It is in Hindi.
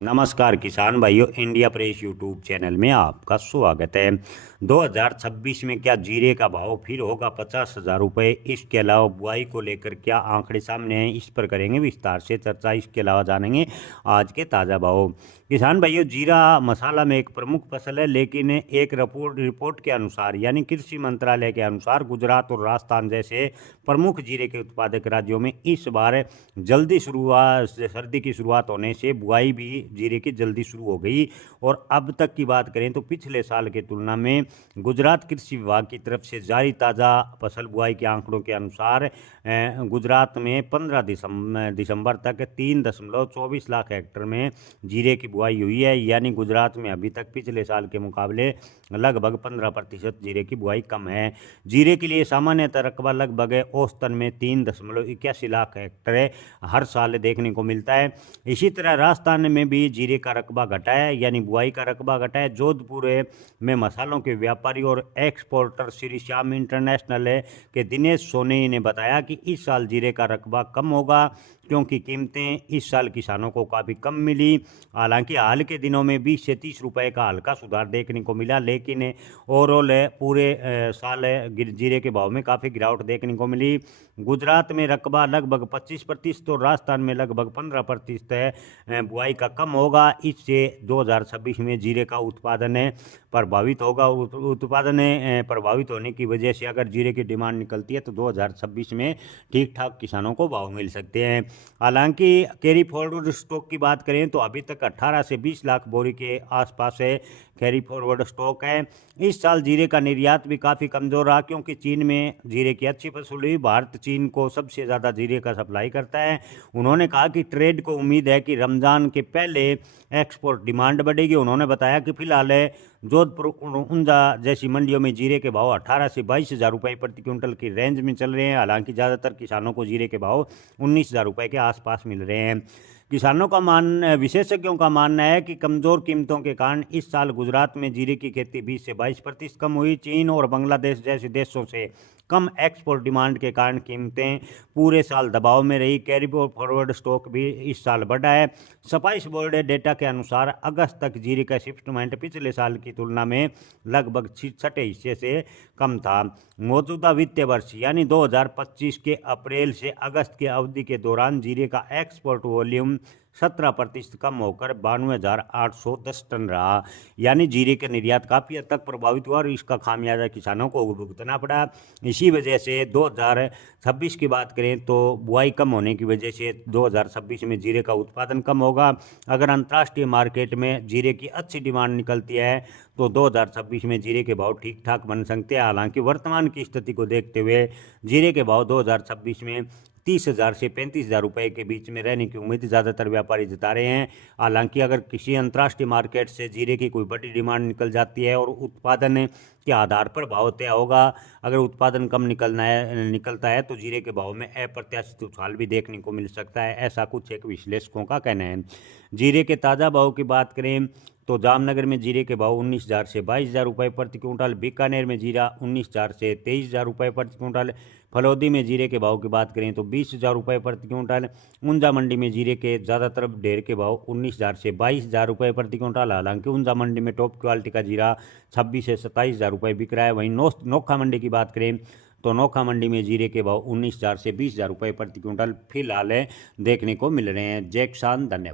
नमस्कार किसान भाइयों, इंडिया प्रेस यूट्यूब चैनल में आपका स्वागत है। 2026 में क्या जीरे का भाव फिर होगा 50,000 रुपये? इसके अलावा बुआई को लेकर क्या आंकड़े सामने हैं, इस पर करेंगे विस्तार से चर्चा। इसके अलावा जानेंगे आज के ताज़ा भाव। किसान भाइयों, जीरा मसाला में एक प्रमुख फसल है, लेकिन एक रिपोर्ट के अनुसार यानी कृषि मंत्रालय के अनुसार गुजरात और राजस्थान जैसे प्रमुख जीरे के उत्पादक राज्यों में इस बार जल्दी सर्दी की शुरुआत होने से बुआई भी जीरे की जल्दी शुरू हो गई। और अब तक की बात करें तो पिछले साल की तुलना में गुजरात कृषि विभाग की तरफ से जारी ताज़ा फसल बुआई के आंकड़ों के अनुसार गुजरात में 15 दिसंबर तक 3.24 लाख हेक्टेयर में जीरे की बुआई हुई है। यानी गुजरात में अभी तक पिछले साल के मुकाबले लगभग 15% जीरे की बुआई कम है। जीरे के लिए सामान्यतः रकबा लगभग औसतन में 3.81 लाख हेक्टेयर हर साल देखने को मिलता है। इसी तरह राजस्थान में भी जीरे का रकबा घटा है, यानी बुआई का रकबा घटा है। जोधपुर में मसालों के व्यापारी और एक्सपोर्टर श्री श्याम इंटरनेशनल के दिनेश सोनी ने बताया कि इस साल जीरे का रकबा कम होगा क्योंकि कीमतें इस साल किसानों को काफ़ी कम मिली। हालांकि हाल के दिनों में 20 से 30 रुपए का हल्का सुधार देखने को मिला, लेकिन ओवरऑल पूरे साल जीरे के भाव में काफ़ी गिरावट देखने को मिली। गुजरात में रकबा लगभग 25% और राजस्थान में लगभग 15% बुआई का कम होगा। इससे 2026 में जीरे का उत्पादन प्रभावित होगा। उत्पादन प्रभावित होने की वजह से अगर जीरे की डिमांड निकलती है तो 2026 में ठीक ठाक किसानों को भाव मिल सकते हैं। हालांकि कैरी फॉरवर्ड स्टॉक की बात करें तो अभी तक 18 से 20 लाख बोरी के आसपास कैरी फॉरवर्ड स्टॉक है। इस साल जीरे का निर्यात भी काफ़ी कमज़ोर रहा क्योंकि चीन में जीरे की अच्छी फसल हुई। भारत चीन को सबसे ज़्यादा जीरे का सप्लाई करता है। उन्होंने कहा कि ट्रेड को उम्मीद है कि रमज़ान के पहले एक्सपोर्ट डिमांड बढ़ेगी। उन्होंने बताया कि फिलहाल जोधपुर ऊंझा जैसी मंडियों में जीरे के भाव 18 से 22,000 रुपये प्रति क्विंटल की रेंज में चल रहे हैं। हालांकि ज़्यादातर किसानों को जीरे के भाव 19,000 रुपये के आसपास मिल रहे हैं। विशेषज्ञों का मानना है कि कमज़ोर कीमतों के कारण इस साल गुजरात में जीरे की खेती 20 से 22% कम हुई। चीन और बांग्लादेश जैसे देशों से कम एक्सपोर्ट डिमांड के कारण कीमतें पूरे साल दबाव में रही। कैरी फॉरवर्ड स्टॉक भी इस साल बढ़ा है। स्पाइस बोर्ड डेटा के अनुसार अगस्त तक जीरे का शिपमेंट पिछले साल की तुलना में लगभग 6 हिस्से से कम था। मौजूदा वित्तीय वर्ष यानी 2025 के अप्रैल से अगस्त की अवधि के दौरान जीरे का एक्सपोर्ट वॉल्यूम 17% कम होकर 92,810 टन रहा। यानी जीरे का निर्यात काफ़ी हद तक प्रभावित हुआ और इसका खामियाजा किसानों को भुगतना पड़ा। इसी वजह से 2026 की बात करें तो बुआई कम होने की वजह से 2026 में जीरे का उत्पादन कम होगा। अगर अंतर्राष्ट्रीय मार्केट में जीरे की अच्छी डिमांड निकलती है तो 2026 में जीरे के भाव ठीक ठाक बन सकते हैं। हालांकि वर्तमान की स्थिति को देखते हुए जीरे के भाव 2026 में 30,000 से 35,000 रुपये के बीच में रहने की उम्मीद ज़्यादातर व्यापारी जता रहे हैं। हालांकि अगर किसी अंतर्राष्ट्रीय मार्केट से जीरे की कोई बड़ी डिमांड निकल जाती है और उत्पादन के आधार पर भाव तय होगा। अगर उत्पादन कम निकलता है तो जीरे के भाव में अप्रत्याशित उछाल भी देखने को मिल सकता है, ऐसा कुछ एक विश्लेषकों का कहना है। जीरे के ताज़ा भाव की बात करें तो जामनगर में जीरे के भाव 19,000 से 22,000 रुपये प्रति क्विंटल, बीकानेर में जीरा 19,000 से 23,000 रुपये प्रति क्विंटल, फलौदी में जीरे के भाव की बात करें तो 20,000 रुपये प्रति क्विंटल, ऊंझा मंडी में जीरे के ज़्यादातर ढेर के भाव 19,000 से 22,000 रुपये प्रति क्विंटल। हालांकि ऊंझा मंडी में टॉप क्वालिटी का जीरा 26 से 27,000 रुपये बिक रहा है। वहीं नोखा मंडी की बात करें तो नोखा मंडी में जीरे के भाव 19,000 से 20,000 रुपये प्रति क्विंटल फिलहाल देखने को मिल रहे हैं। जय किसान, धन्यवाद।